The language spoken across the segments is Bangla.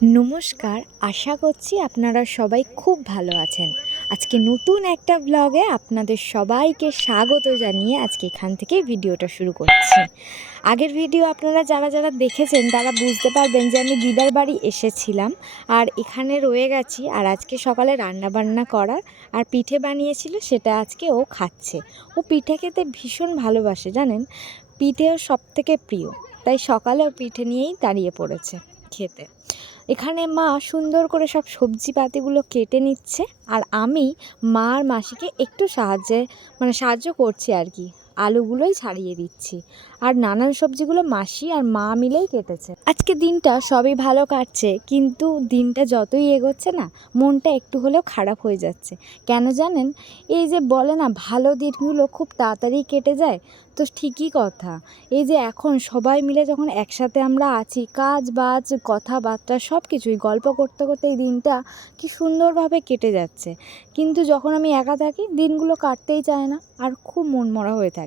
নমস্কার, আশা করছি আপনারা সবাই খুব ভালো আছেন। আজকে নতুন একটা ব্লগে আপনাদের সবাইকে স্বাগত জানিয়ে আজকে এখান থেকে ভিডিওটা শুরু করছি। আগের ভিডিও আপনারা যারা দেখেছেন তারা বুঝতে পারবেন যে আমি দিদার বাড়ি এসেছিলাম আর এখানে রয়ে গেছি। আর আজকে সকালে রান্নাবান্না করার আর পিঠে বানিয়েছিল, সেটা আজকে ও খাচ্ছে। ও পিঠে খেতে ভীষণ ভালোবাসে, জানেন, পিঠে ওর সবথেকে প্রিয়। তাই সকালে ও পিঠে নিয়েই দাঁড়িয়ে পড়েছে খেতে। এখানে মা সুন্দর করে সব সবজিপাতিগুলো কেটে নিচ্ছে আর আমি মা আর মাসিকে একটু সাহায্য করছি আর কি। আলুগুলোই ছাড়িয়ে দিচ্ছি আর নানান সবজিগুলো মাসি আর মা মিলেই কেটেছে। আজকে দিনটা সবই ভালো কাটছে, কিন্তু দিনটা যতই এগোচ্ছে না, মনটা একটু হলেও খারাপ হয়ে যাচ্ছে। কেন জানেন? এই যে বলে না, ভালো দিনগুলো খুব তাড়াতাড়ি কেটে যায়, তো ঠিকই কথা। এই যে এখন সবাই মিলে যখন একসাথে আমরা আছি, কাজ বাজ কথাবার্তা সব কিছুই গল্প করতে করতে এই দিনটা কি সুন্দরভাবে কেটে যাচ্ছে। কিন্তু যখন আমি একা থাকি, দিনগুলো কাটতেই চায় না আর খুব মনমরা হয়ে থাকি।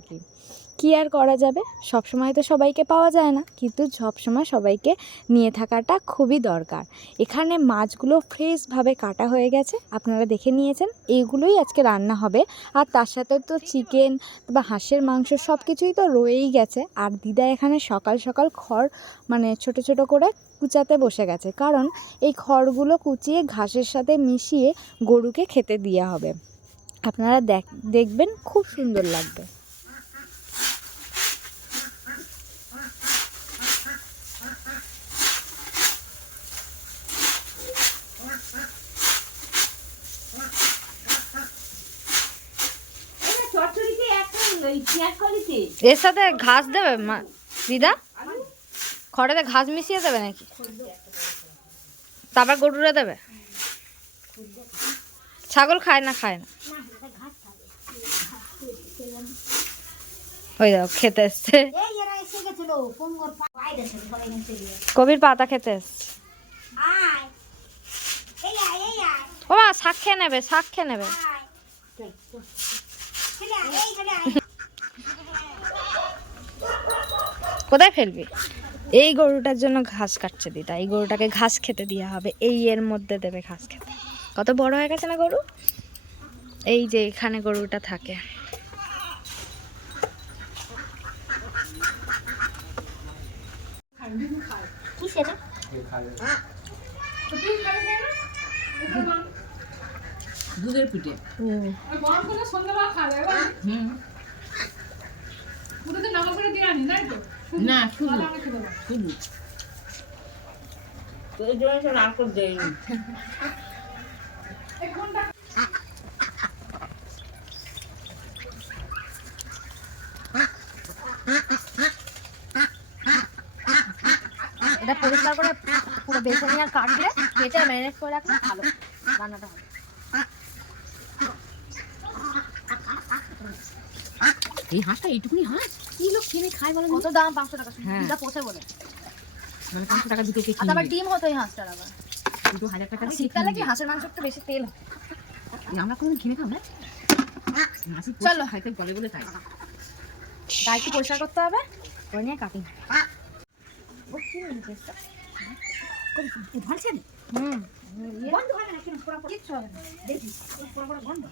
কী আর করা যাবে, সবসময় তো সবাইকে পাওয়া যায় না, কিন্তু সবসময় সবাইকে নিয়ে থাকাটা খুবই দরকার। এখানে মাছগুলো ফ্রেশভাবে কাটা হয়ে গেছে, আপনারা দেখে নিয়েছেন। এইগুলোই আজকে রান্না হবে। আর তার সাথে তো চিকেন বা হাঁসের মাংস সব কিছুই তো রয়েই গেছে। আর দিদা এখানে সকাল সকাল খড় ছোট ছোট করে কুচাতে বসে গেছে, কারণ এই খড়গুলো কুচিয়ে ঘাসের সাথে মিশিয়ে গরুকে খেতে দেওয়া হবে। আপনারা দেখবেন, খুব সুন্দর লাগবে। এর সাথে ঘাস দেবে দিদা? খড়েতে ঘাস মিশিয়ে দেবে নাকি? তারপর গরুরা দেবে? ছাগল খায় না? ওই দাও খেতে এসছে, কবির পাতা খেতে এসছে। ও মা, শাক খেয়ে নেবে। কোথায় ফেলবি? এই গরুটার জন্য ঘাস কাটছে দিদা। এই গরুটাকে ঘাস খেতে দেওয়া হবে, এই এর মধ্যে দেবে ঘাস খেতে। কত বড় হয়ে গেছে না গরু? এই যে এখানে গরুটা থাকে। দুধের পিঠে। না, শুধু তোর জন্য আর করে দেয়নি। এটা পরিষ্কার করে পুরো বেসন আর কাটলে কেটে ম্যারিনেট করে রাখলে ভালো রান্নাটা হবে। এই হাঁসটা এইটুকুনি হাঁস কি লোক কিনে খায় বলে? কত দাম? 500 টাকা। হ্যাঁ, এটা পচে বলে। মানে 500 টাকা দুটো কে আবার ডিম হতো এই হাঁসটার। আবার দুটো 1000 টাকা। শীতকালে কি হাঁসের মাংস একটু বেশি তেল হয়? আমরা কোনদিন কিনে খাও না? চলো খাইতে বলে বলে তাই। গায়ে একটু পরিষ্কার করতে হবে, করে নিয়ে কাটি। বন্ধ হয় না, কিচ্ছু হবে না। দেখি বন্ধ।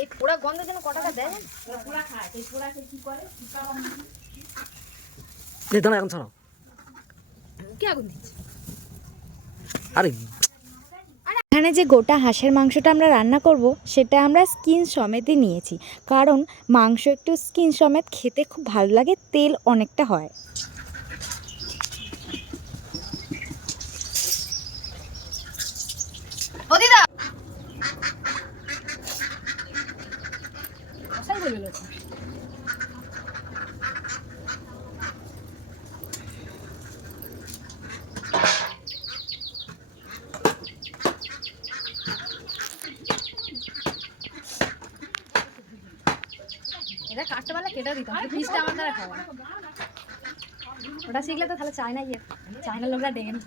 এই পোড়া গন্ধের জন্য ক টাকা দেয়? এখন ছাড়াও। কি আগুন দিচ্ছে? আরে এখানে যে গোটা হাঁসের মাংসটা আমরা রান্না করব, সেটা আমরা স্কিন সমেতই নিয়েছি, কারণ মাংস একটু স্কিন সমেত খেতে খুব ভালো লাগে, তেল অনেকটা হয়। ও দিদা, আসাই বলে গেল। এটা কাটতে পারলে কেটে দিতাম, পিসটা আমার দ্বারা খাওয়া। ওটা শিখলে তো তাহলে চায়না লোকরা ডেকে না।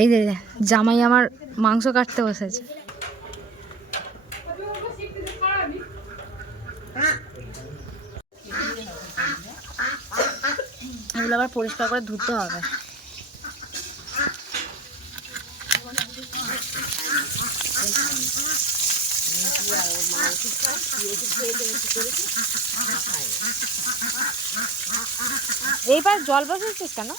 এই যে জামাই আমার মাংস কাটতে বসেছে। এগুলো আবার পরিষ্কার করে ধুতে হবে। এইবার জল বসেছিস কেন?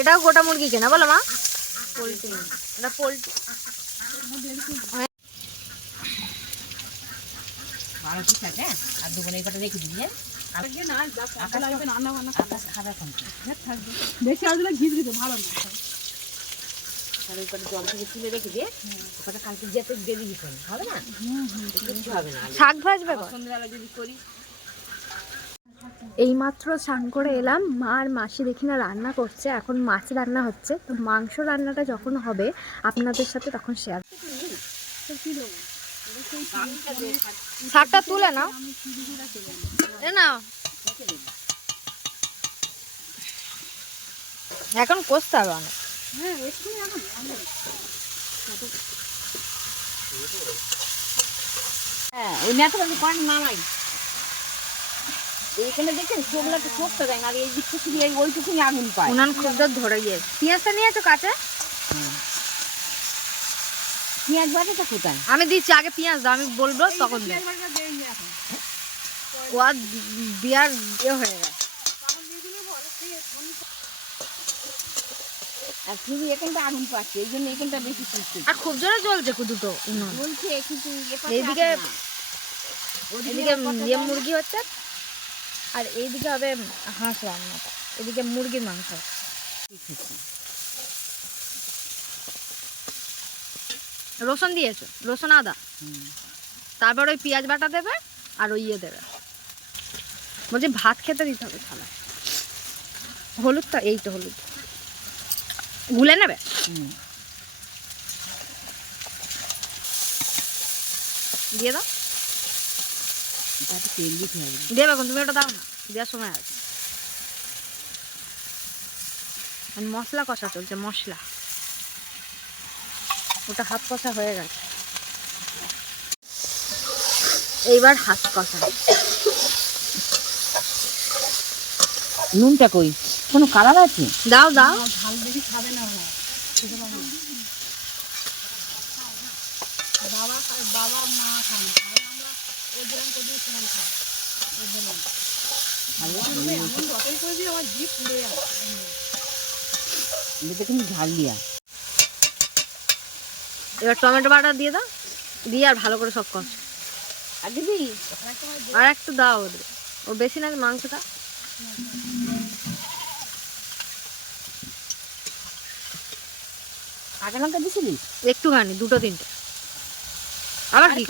এটাও গোটা মুরগি কেনা বলো মা? পোল্ট্রি, এটা পোল্ট্রি। আর দোকানে কটা রেখে দিবি। আকাশ খাবে বেশি আসলে ঘিজ দিতে ভালো না। তাহলে ওই জল থেকে তুলে রেখে দিয়ে ওটা কালকে যেতে দেরি হবে না, কিছু হবে না। শাক ভাজবে সন্ধ্যাবেলা যদি করি। এইমাত্র স্নান করে এলাম, মা আর মাসি দেখি না রান্না করছে, এখন মাছ রান্না হচ্ছে। তো মাংস রান্নাটা যখন হবে আপনাদের সাথে তখন শেয়ার। শাকটা তুলে নাও, নাও এখন কষতে হবে অনেক। হ্যাঁ ওই মেথড আমি করেন মামাই। এইখানে দেখছেন চোখলা তো চোখটা দেয় না, আর এই দিকটা শুধু এই ওইটুকুনি আগুন পায়। উনান খুব জোর ধরে গিয়েছে। পেঁয়াজটা নিয়েছো কাছে? পেঁয়াজ বাটাটা কোথায়? আমি দিচ্ছি, আগে পেঁয়াজ দাও, আমি বলবো তখন দে। ও আর বিয়ার ইয়ে হয়ে গেছে। আর শুধু এখানটা আগুন পাচ্ছে, এই জন্য এখানটা বেশি সুস্থ আর খুব জোরে জ্বলছে দুটো উনুন। বলছে কিন্তু এইদিকে এদিকে ইয়ে মুরগি হচ্ছে, আর এইদিকে হবে হাঁস রান্নাটা, এদিকে মুরগির মাংস। রসুন দিয়েছো? রসুন আদা, তারপর ওই পেঁয়াজ বাটা দেবে আর ওই ইয়ে দেবে। বলছি ভাত খেতে দিতে হবে থালা। হলুদটা এই তো হলুদ গুলে নেবে। দিয়ে দাও, তেল দিতে হবে। দেবে কোন তুমি ওটা দাও না, দেওয়ার সময় আছে। মশলা কষা চলছে, মশলা ওটা হাত কষা হয়ে গেছে, এইবার হাত কষা। নুনটা কই? কোনো কালার আছে? দাও দাও। ঝাল বেশি খাবে না বাবা মা খান, আমরা ওই গ্রাম করে ছিলাম খাই। আমার জিপ পুড়ে যাচ্ছে কিন্তু ঝাল দিয়া। এবার টমেটো বাটা দিয়ে দাও, দিয়ে আর ভালো করে সব কষ। আর দিদি আর একটু দাও ওদের, ও বেশি না মাংসটা। কাঁচা লঙ্কা দিছিলি? একটুখানি, দুটো তিনটে। আবার কি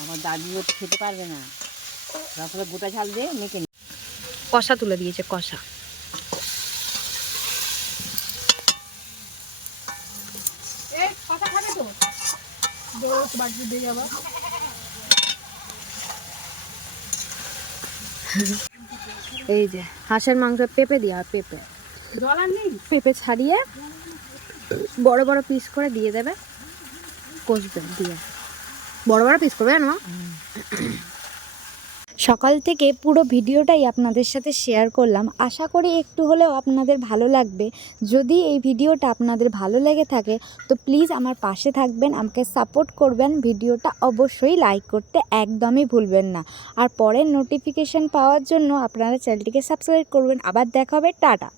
আমার দাদিও তো খেতে পারবে না, তারপরে গোটা ঝাল দিয়ে মেখে নি। কষা তুলে দিয়েছে, কষা। এই যে হাঁসের মাংস পেঁপে দিয়া, পেঁপে পেঁপে ছাড়িয়ে বড় বড় পিস করে দিয়ে দেবে, কষবে দিয়ে বড় বড় পিস করবে না। সকাল থেকে পুরো ভিডিওটাই আপনাদের সাথে শেয়ার করলাম, আশা করি একটু হলেও আপনাদের ভালো লাগবে। যদি এই ভিডিওটা আপনাদের ভালো লেগে থাকে তো প্লিজ আমার পাশে থাকবেন, আমাকে সাপোর্ট করবেন। ভিডিওটা অবশ্যই লাইক করতে একদমই ভুলবেন না, আর পরের নোটিফিকেশান পাওয়ার জন্য আপনারা চ্যানেলটিকে সাবস্ক্রাইব করবেন। আবার দেখা হবে, টাটা।